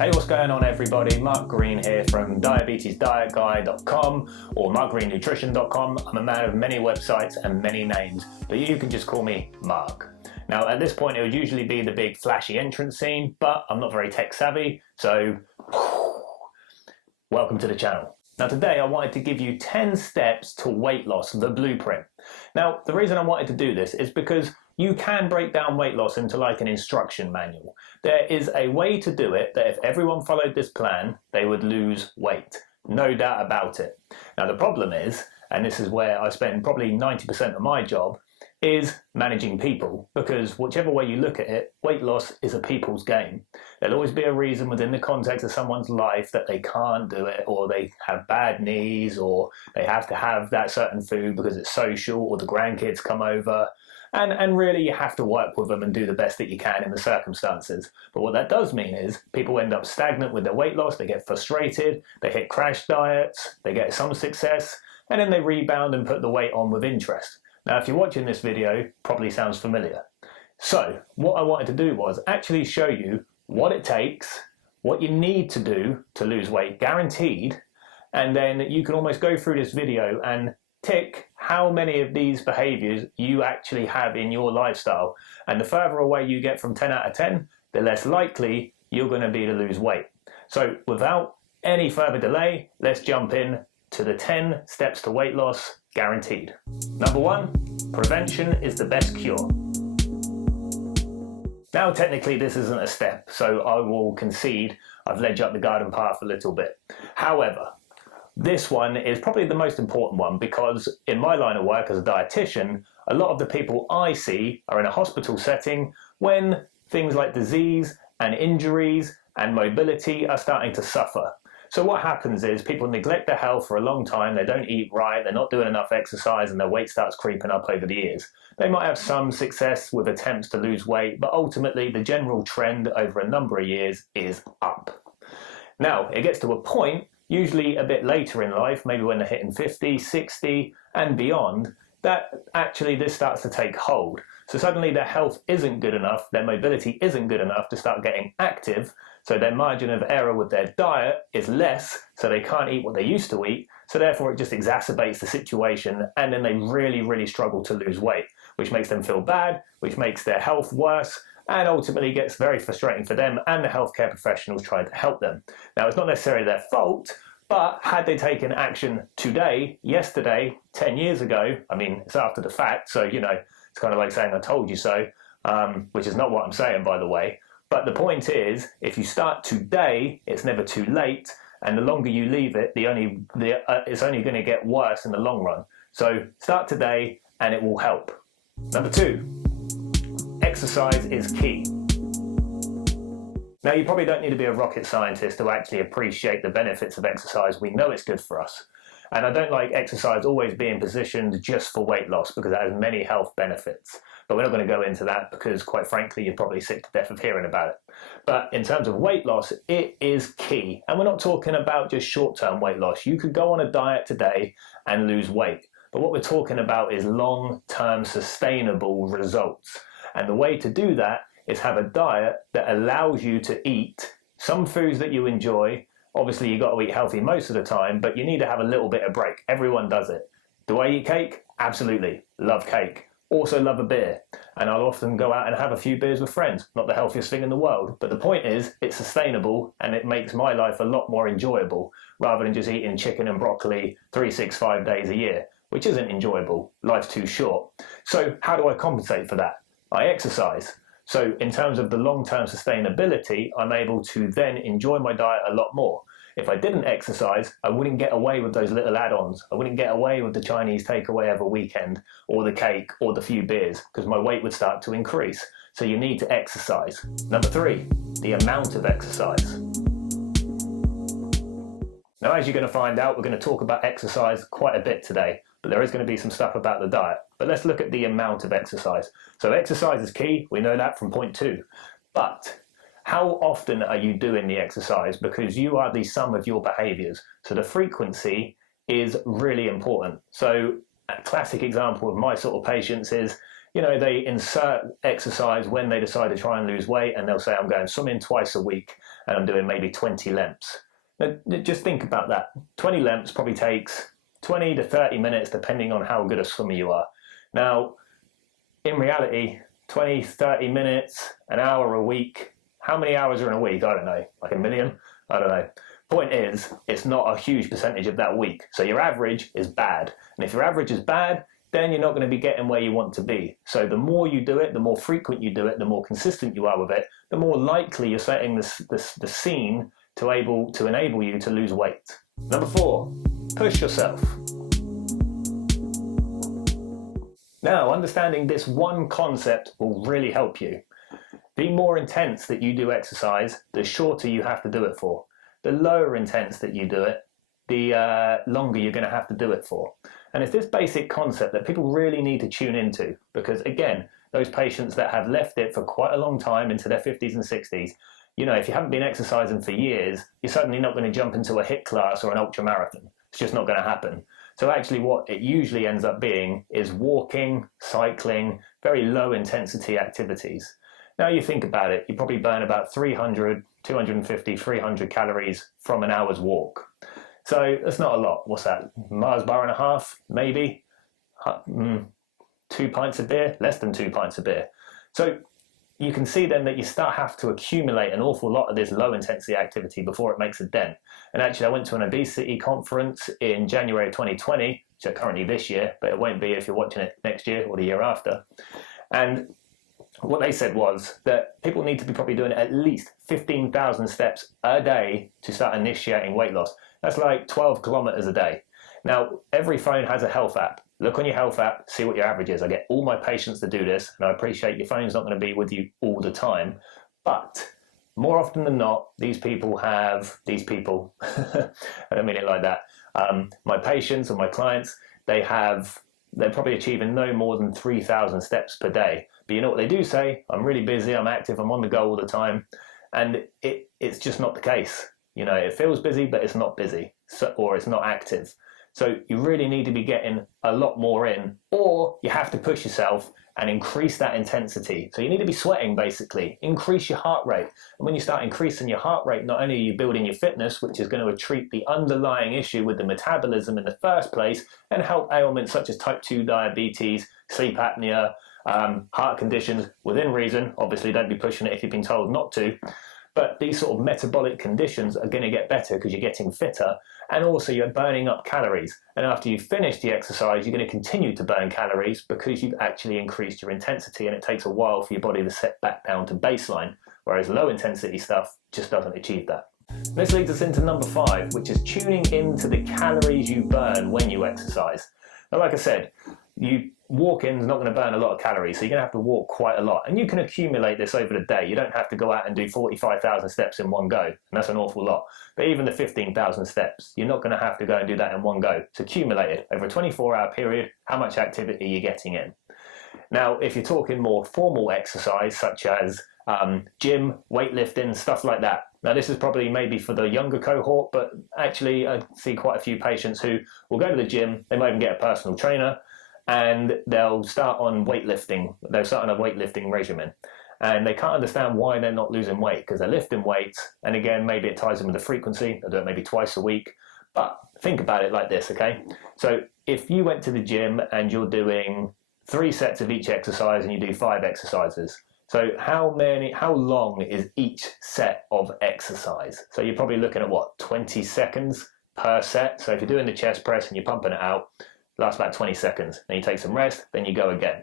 Hey, what's going on everybody? Mark Green here from diabetesdietguy.com or markgreennutrition.com. I'm a man of many websites and many names, but you can just call me Mark. Now at this point it would usually be the big flashy entrance scene, but I'm not very tech savvy, so welcome to the channel. Now today I wanted to give you 10 steps to weight loss, the blueprint. Now the reason I wanted to do this is because you can break down weight loss into like an instruction manual. There is a way to do it that if everyone followed this plan, they would lose weight. No doubt about it. Now the problem is, and this is where I spend probably 90% of my job, is managing people, because whichever way you look at it, weight loss is a people's game. There'll always be a reason within the context of someone's life that they can't do it, or they have bad knees, or they have to have that certain food because it's social, or the grandkids come over. And really you have to work with them and do the best that you can in the circumstances. But what that does mean is people end up stagnant with their weight loss, they get frustrated, they hit crash diets, they get some success, and then they rebound and put the weight on with interest. Now if you're watching this video, probably sounds familiar. So what I wanted to do was actually show you what it takes, what you need to do to lose weight, guaranteed, and then you can almost go through this video and tick how many of these behaviours you actually have in your lifestyle. And the further away you get from 10 out of 10, the less likely you're going to be to lose weight. So without any further delay, let's jump in to the 10 steps to weight loss guaranteed. Number 1, prevention is the best cure. Now technically this isn't a step, so I will concede I've led you up the garden path a little bit. However, this one is probably the most important one because in my line of work as a dietitian, a lot of the people I see are in a hospital setting when things like disease and injuries and mobility are starting to suffer. So what happens is people neglect their health for a long time, they don't eat right, they're not doing enough exercise, and their weight starts creeping up over the years. They might have some success with attempts to lose weight, but ultimately the general trend over a number of years is up. Now, it gets to a point, usually a bit later in life, maybe when they're hitting 50, 60 and beyond, that actually this starts to take hold. So suddenly their health isn't good enough, their mobility isn't good enough to start getting active, so their margin of error with their diet is less, so they can't eat what they used to eat, so therefore it just exacerbates the situation, and then they really struggle to lose weight, which makes them feel bad, which makes their health worse, and ultimately gets very frustrating for them and the healthcare professionals trying to help them. Now, it's not necessarily their fault, but had they taken action today, yesterday, 10 years ago, I mean, it's after the fact, so, you know, it's kind of like saying I told you so, which is not what I'm saying, by the way. But the point is, if you start today, it's never too late, and the longer you leave it, it's only going to get worse in the long run. So start today, and it will help. Number 2. Exercise is key. Now, you probably don't need to be a rocket scientist to actually appreciate the benefits of exercise. We know it's good for us. And I don't like exercise always being positioned just for weight loss because it has many health benefits. But we're not going to go into that because, quite frankly, you're probably sick to death of hearing about it. But in terms of weight loss, it is key. And we're not talking about just short-term weight loss. You could go on a diet today and lose weight. But what we're talking about is long-term sustainable results. And the way to do that is have a diet that allows you to eat some foods that you enjoy. Obviously, you've got to eat healthy most of the time, but you need to have a little bit of break. Everyone does it. Do I eat cake? Absolutely. Love cake. Also love a beer. And I'll often go out and have a few beers with friends. Not the healthiest thing in the world. But the point is, it's sustainable and it makes my life a lot more enjoyable rather than just eating chicken and broccoli 365 days a year, which isn't enjoyable. Life's too short. So how do I compensate for that? I exercise. So in terms of the long-term sustainability, I'm able to then enjoy my diet a lot more. If I didn't exercise, I wouldn't get away with those little add-ons. I wouldn't get away with the Chinese takeaway every weekend, or the cake, or the few beers, because my weight would start to increase. So you need to exercise. Number 3, the amount of exercise. Now, as you're going to find out, we're going to talk about exercise quite a bit today, but there is going to be some stuff about the diet. But let's look at the amount of exercise. So exercise is key. We know that from point 2. But how often are you doing the exercise? Because you are the sum of your behaviours. So the frequency is really important. So a classic example of my sort of patients is, you know, they insert exercise when they decide to try and lose weight, and they'll say, I'm going swimming twice a week. and I'm doing maybe 20 lengths. Now, just think about that. 20 lengths probably takes 20 to 30 minutes depending on how good a swimmer you are. Now, in reality, 20, 30 minutes, an hour a week. How many hours are in a week? I don't know, like a million? I don't know. Point is, it's not a huge percentage of that week. So your average is bad. And if your average is bad, then you're not going to be getting where you want to be. So the more you do it, the more frequent you do it, the more consistent you are with it, the more likely you're setting the scene to enable you to lose weight. Number 4, push yourself. Now, understanding this one concept will really help you. The more intense that you do exercise, the shorter you have to do it for. The lower intense that you do it, the longer you're going to have to do it for. And it's this basic concept that people really need to tune into, because again, those patients that have left it for quite a long time into their 50s and 60s, you know, if you haven't been exercising for years, you're certainly not going to jump into a HIIT class or an ultra marathon. It's just not going to happen. So actually what it usually ends up being is walking, cycling, very low intensity activities. Now you think about it, you probably burn about 300, 250, 300 calories from an hour's walk. So that's not a lot. What's that? Mars bar and a half, maybe? 2 pints of beer? Less than 2 pints of beer. So you can see then that you have to accumulate an awful lot of this low intensity activity before it makes a dent. And actually I went to an obesity conference in January 2020, so currently this year, but it won't be if you're watching it next year or the year after. And what they said was that people need to be probably doing at least 15,000 steps a day to start initiating weight loss. That's like 12 kilometers a day. Now, every phone has a health app. Look on your health app, see what your average is. I get all my patients to do this, and I appreciate your phone's not going to be with you all the time. But more often than not, these people, I don't mean it like that. My patients or my clients, they're probably achieving no more than 3,000 steps per day. But you know what they do say? I'm really busy, I'm active, I'm on the go all the time. And it's just not the case. You know, it feels busy, but it's not busy, or it's not active. So you really need to be getting a lot more in, or you have to push yourself and increase that intensity. So you need to be sweating, basically. Increase your heart rate. And when you start increasing your heart rate, not only are you building your fitness, which is going to treat the underlying issue with the metabolism in the first place and help ailments such as type 2 diabetes, sleep apnea, heart conditions within reason. Obviously, don't be pushing it if you've been told not to. But these sort of metabolic conditions are going to get better because you're getting fitter, and also you're burning up calories. And after you finish the exercise, you're going to continue to burn calories because you've actually increased your intensity, and it takes a while for your body to set back down to baseline, whereas low intensity stuff just doesn't achieve that. This leads us into number 5, which is tuning into the calories you burn when you exercise. Now, like I said, walking is not going to burn a lot of calories, so you're going to have to walk quite a lot. And you can accumulate this over the day. You don't have to go out and do 45,000 steps in one go, and that's an awful lot. But even the 15,000 steps, you're not going to have to go and do that in one go. It's accumulated over a 24-hour period, how much activity you're getting in. Now, if you're talking more formal exercise, such as gym, weightlifting, stuff like that. Now, this is probably maybe for the younger cohort, but actually I see quite a few patients who will go to the gym, they might even get a personal trainer, and they'll start on weightlifting. They'll start on a weightlifting regimen. And they can't understand why they're not losing weight, because they're lifting weights. And again, maybe it ties in with the frequency. They'll do it maybe twice a week. But think about it like this, okay? So if you went to the gym and you're doing 3 sets of each exercise and you do 5 exercises, so how long is each set of exercise? So you're probably looking at what, 20 seconds per set? So if you're doing the chest press and you're pumping it out, it lasts about 20 seconds. Then you take some rest, then you go again.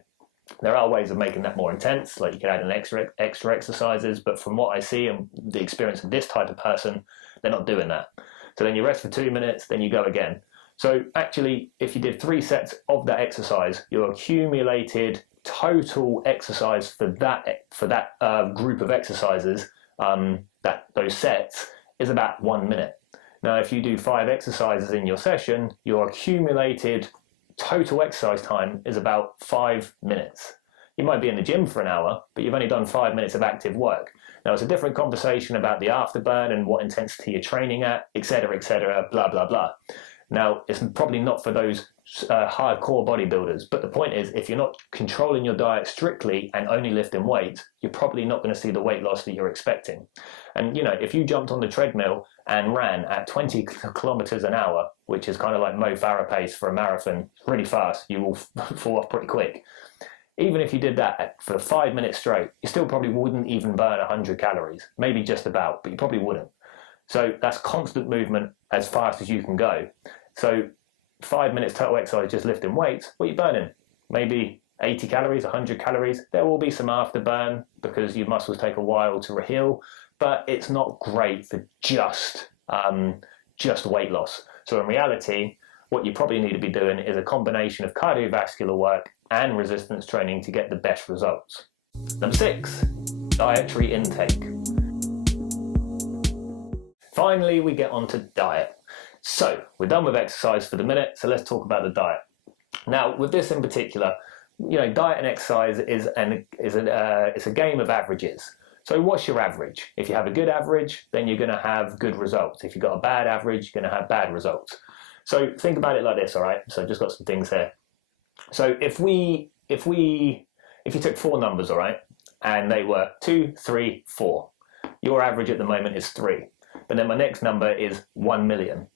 There are ways of making that more intense, like you can add in extra exercises, but from what I see and the experience of this type of person, they're not doing that. So then you rest for 2 minutes, then you go again. So actually, if you did 3 sets of that exercise, your accumulated total exercise for that group of exercises, those sets, is about 1 minute. Now, if you do 5 exercises in your session, your accumulated total exercise time is about 5 minutes. You might be in the gym for an hour, but you've only done 5 minutes of active work. Now, it's a different conversation about the afterburn and what intensity you're training at, etc., blah, blah, blah. Now, it's probably not for those hardcore bodybuilders, but the point is, if you're not controlling your diet strictly and only lifting weights, you're probably not going to see the weight loss that you're expecting. And, you know, if you jumped on the treadmill and ran at 20 kilometers an hour, which is kind of like Mo Farah pace for a marathon, really fast, you will fall off pretty quick. Even if you did that for 5 minutes straight, you still probably wouldn't even burn 100 calories, maybe just about, but you probably wouldn't. So that's constant movement as fast as you can go. So 5 minutes total exercise just lifting weights, what are you burning? Maybe 80 calories, 100 calories. There will be some afterburn because your muscles take a while to heal, but it's not great for just weight loss. So in reality, what you probably need to be doing is a combination of cardiovascular work and resistance training to get the best results. Number 6, dietary intake. Finally, we get on to diet. So we're done with exercise for the minute, so let's talk about the diet. Now, with this in particular, you know, diet and exercise is a game of averages. So what's your average? If you have a good average, then you're going to have good results. If you've got a bad average, you're going to have bad results. So think about it like this, all right? So I've just got some things here. So if you took 4 numbers, all right, and they were 2, 3, 4, your average at the moment is 3. But then my next number is 1 million.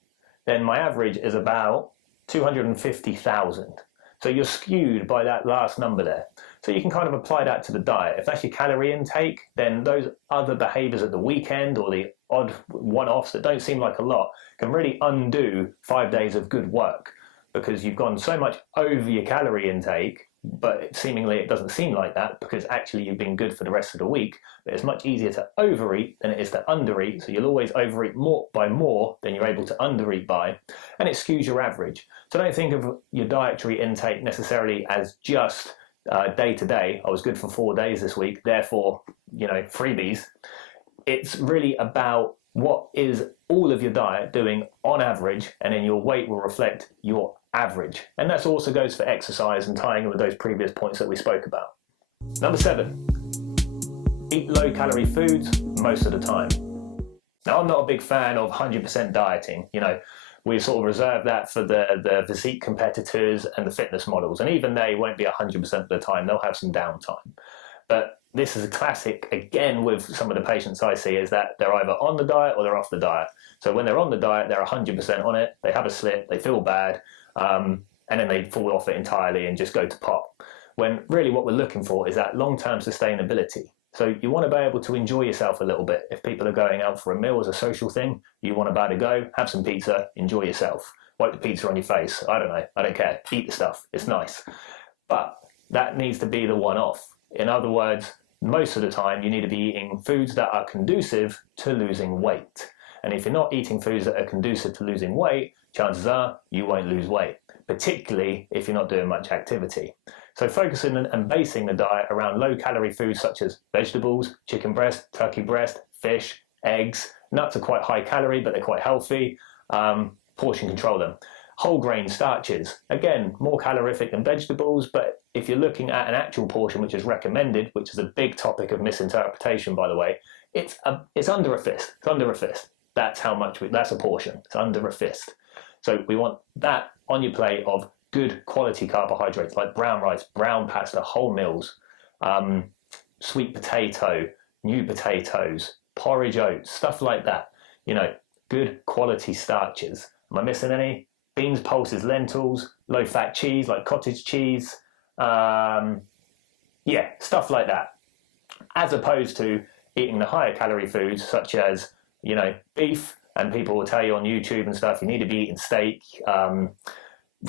Then my average is about 250,000. So you're skewed by that last number there. So you can kind of apply that to the diet. If that's your calorie intake, then those other behaviours at the weekend or the odd one-offs that don't seem like a lot can really undo 5 days of good work, because you've gone so much over your calorie intake, but seemingly it doesn't seem like that because actually you've been good for the rest of the week. But it's much easier to overeat than it is to undereat, so you'll always overeat more than you're able to undereat by, and it skews your average. So don't think of your dietary intake necessarily as just day to day. I was good for 4 days this week, therefore, you know, freebies. It's really about what is all of your diet doing on average, and then your weight will reflect your average. And that also goes for exercise and tying in with those previous points that we spoke about. Number 7, eat low calorie foods most of the time. Now, I'm not a big fan of 100% dieting. You know, we sort of reserve that for the physique competitors and the fitness models, and even they won't be 100% of the time. They'll have some downtime. But this is a classic, again, with some of the patients I see, is that they're either on the diet or they're off the diet. So when they're on the diet, they're 100% on it, they have a slip, they feel bad, and then they fall off it entirely and just go to pot. When really what we're looking for is that long-term sustainability. So you want to be able to enjoy yourself a little bit. If people are going out for a meal as a social thing, you want to be able to go, have some pizza, enjoy yourself. Wipe the pizza on your face. I don't know. I don't care. Eat the stuff. It's nice. But that needs to be the one-off. In other words, most of the time you need to be eating foods that are conducive to losing weight. And if you're not eating foods that are conducive to losing weight, chances are you won't lose weight, particularly if you're not doing much activity. So focusing and basing the diet around low-calorie foods such as vegetables, chicken breast, turkey breast, fish, eggs. Nuts are quite high calorie, but they're quite healthy. Portion control them. Whole grain starches, again, more calorific than vegetables, but if you're looking at an actual portion which is recommended, which is a big topic of misinterpretation, by the way, it's under a fist. It's under a fist. That's how much, that's a portion. It's under a fist. So we want that on your plate of good quality carbohydrates like brown rice, brown pasta, whole meals, sweet potato, new potatoes, porridge oats, stuff like that. You know, good quality starches. Am I missing any? Beans, pulses, lentils, low-fat cheese like cottage cheese. Yeah, stuff like that. As opposed to eating the higher calorie foods such as, you know, beef, and people will tell you on YouTube and stuff, you need to be eating steak,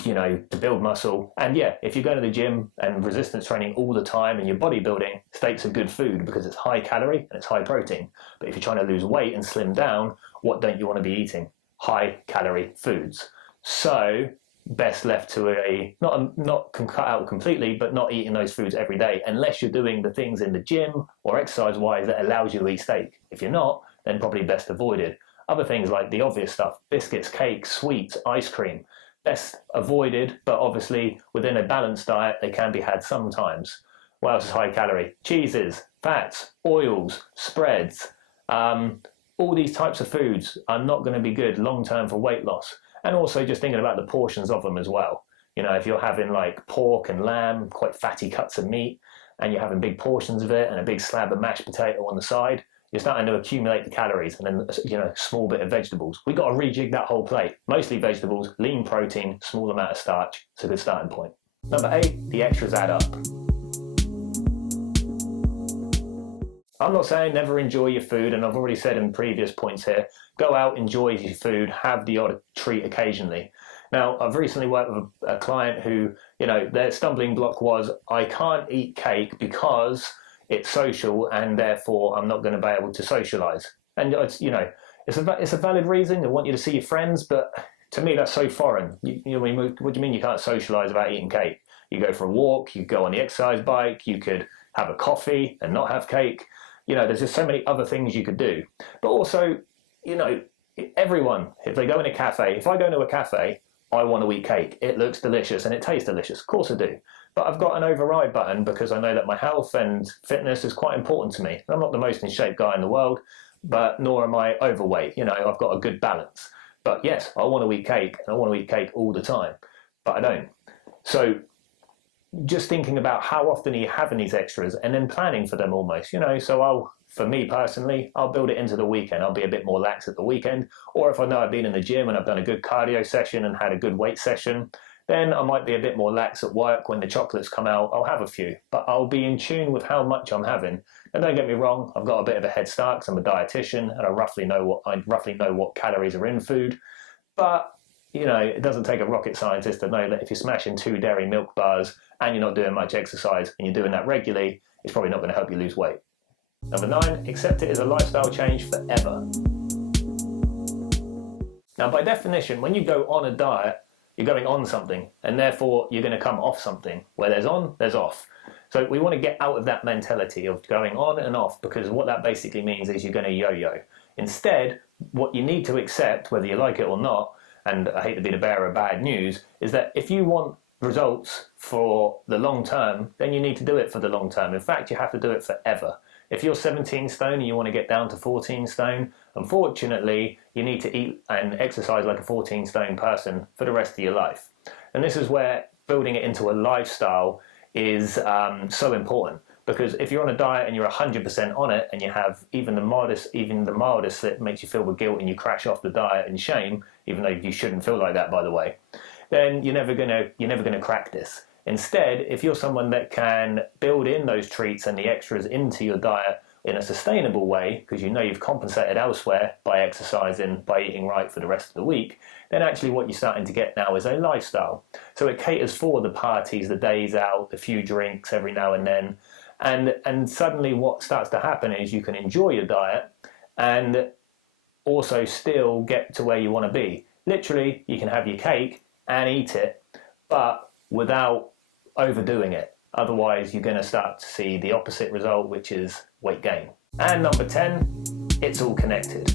you know, to build muscle. And yeah, if you're going to the gym and resistance training all the time and you're bodybuilding, steak's a good food because it's high calorie and it's high protein. But if you're trying to lose weight and slim down, what don't you want to be eating? High calorie foods. So best left to not cut out completely, but not eating those foods every day, unless you're doing the things in the gym or exercise-wise that allows you to eat steak. If you're not, then probably best avoided. Other things like the obvious stuff, biscuits, cakes, sweets, ice cream, best avoided, but obviously within a balanced diet, they can be had sometimes. What else is high calorie? Cheeses, fats, oils, spreads. All these types of foods are not going to be good long-term for weight loss. And also just thinking about the portions of them as well. You know, if you're having like pork and lamb, quite fatty cuts of meat, and you're having big portions of it and a big slab of mashed potato on the side, you're starting to accumulate the calories, and then, you know, small bit of vegetables. We got to rejig that whole plate. Mostly vegetables, lean protein, small amount of starch. It's a good starting point. Number 8, the extras add up. I'm not saying never enjoy your food, and I've already said in previous points here, go out, enjoy your food, have the odd treat occasionally. Now, I've recently worked with a client who, you know, their stumbling block was, I can't eat cake because it's social and therefore I'm not going to be able to socialise. And, you know, it's a valid reason. They want you to see your friends, but to me, that's so foreign. What do you mean you can't socialise about eating cake? You go for a walk, you go on the exercise bike, you could have a coffee and not have cake. You know, there's just so many other things you could do. But also, you know, everyone, if they go in a cafe, if I go into a cafe, I want to eat cake. It looks delicious and it tastes delicious. Of course I do. But I've got an override button because I know that my health and fitness is quite important to me. I'm not the most in shape guy in the world, but nor am I overweight. You know, I've got a good balance. But yes, I want to eat cake, and I want to eat cake all the time, but I don't. So just thinking about how often are you having these extras and then planning for them almost, you know. So for me personally, I'll build it into the weekend. I'll be a bit more lax at the weekend. Or if I know I've been in the gym and I've done a good cardio session and had a good weight session, then I might be a bit more lax at work. When the chocolates come out, I'll have a few, but I'll be in tune with how much I'm having. And don't get me wrong, I've got a bit of a head start because I'm a dietitian and I roughly know what calories are in food. But you know, it doesn't take a rocket scientist to know that if you're smashing 2 dairy milk bars and you're not doing much exercise and you're doing that regularly, it's probably not going to help you lose weight. Number 9, accept it as a lifestyle change forever. Now, by definition, when you go on a diet, you're going on something, and therefore you're going to come off something. Where there's on, there's off. So we want to get out of that mentality of going on and off, because what that basically means is you're going to yo-yo. Instead, what you need to accept, whether you like it or not, and I hate to be the bearer of bad news, is that if you want results for the long term, then you need to do it for the long term. In fact, you have to do it forever. If you're 17 stone and you want to get down to 14 stone, unfortunately, you need to eat and exercise like a 14 stone person for the rest of your life. And this is where building it into a lifestyle is so important. Because if you're on a diet and you're 100% on it, and you have even the mildest slip makes you feel with guilt and you crash off the diet and shame, even though you shouldn't feel like that, by the way, then you're never gonna crack this. Instead, if you're someone that can build in those treats and the extras into your diet in a sustainable way, because you know you've compensated elsewhere by exercising, by eating right for the rest of the week, then actually what you're starting to get now is a lifestyle. So it caters for the parties, the days out, the few drinks every now and then. And suddenly what starts to happen is you can enjoy your diet and also still get to where you want to be. Literally, you can have your cake and eat it, but without overdoing it. Otherwise, you're going to start to see the opposite result, which is weight gain. And number 10, it's all connected.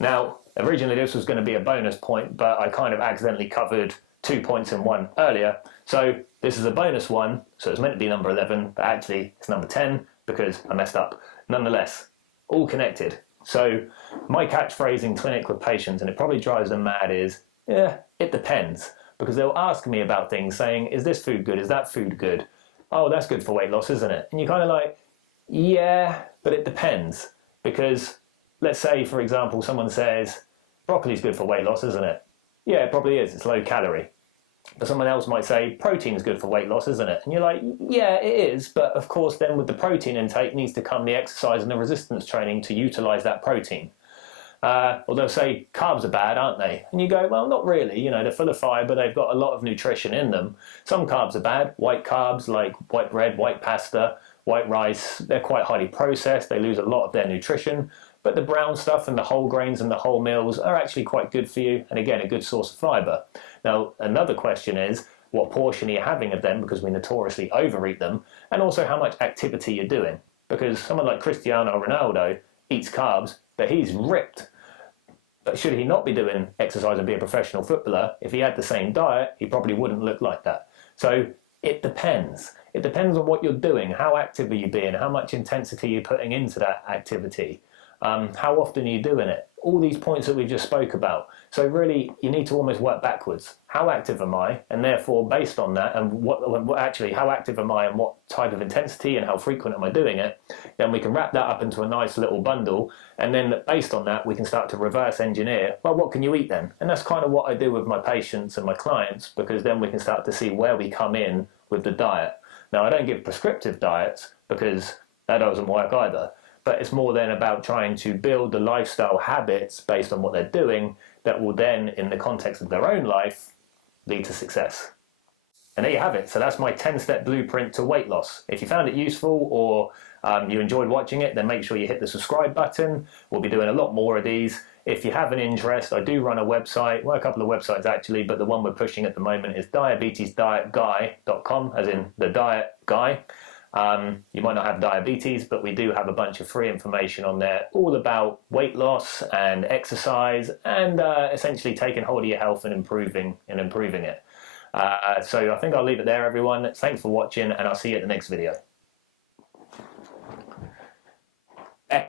Now, originally this was going to be a bonus point, but I kind of accidentally covered 2 points in one earlier. So this is a bonus one, so it's meant to be number 11, but actually it's number 10 because I messed up. Nonetheless, all connected. So my catchphrase in clinic with patients, and it probably drives them mad, is, yeah, it depends. Because they'll ask me about things saying, is this food good? Is that food good? Oh, that's good for weight loss, isn't it? And you're kind of like, yeah, but it depends. Because let's say, for example, someone says, broccoli's good for weight loss, isn't it? Yeah, it probably is. It's low calorie. But someone else might say, protein's good for weight loss, isn't it? And you're like, yeah, it is. But of course, then with the protein intake needs to come the exercise and the resistance training to utilize that protein. Or they'll say carbs are bad, aren't they? And you go, well, not really. You know, they're full of fiber. They've got a lot of nutrition in them. Some carbs are bad. White carbs like white bread, white pasta, white rice, they're quite highly processed. They lose a lot of their nutrition. But the brown stuff and the whole grains and the whole meals are actually quite good for you. And again, a good source of fiber. Now, another question is, what portion are you having of them? Because we notoriously overeat them. And also how much activity you're doing. Because someone like Cristiano Ronaldo eats carbs, but he's ripped. But should he not be doing exercise and be a professional footballer, if he had the same diet, he probably wouldn't look like that. So it depends. It depends on what you're doing, how active are you being, how much intensity you're putting into that activity. How often are you doing it? All these points that we just spoke about. So really, you need to almost work backwards. How active am I? And therefore, based on that, and how active am I and what type of intensity and how frequent am I doing it, then we can wrap that up into a nice little bundle. And then based on that, we can start to reverse engineer, well, what can you eat then? And that's kind of what I do with my patients and my clients, because then we can start to see where we come in with the diet. Now, I don't give prescriptive diets because that doesn't work either. But it's more then about trying to build the lifestyle habits based on what they're doing that will then, in the context of their own life, lead to success. And there you have it. So that's my 10-step blueprint to weight loss. If you found it useful or you enjoyed watching it, then make sure you hit the subscribe button. We'll be doing a lot more of these. If you have an interest, I do run a website, well, a couple of websites actually, but the one we're pushing at the moment is diabetesdietguy.com, as in the diet guy. You might not have diabetes, but we do have a bunch of free information on there all about weight loss and exercise and essentially taking hold of your health and improving it. So I think I'll leave it there, everyone. Thanks for watching, and I'll see you at the next video.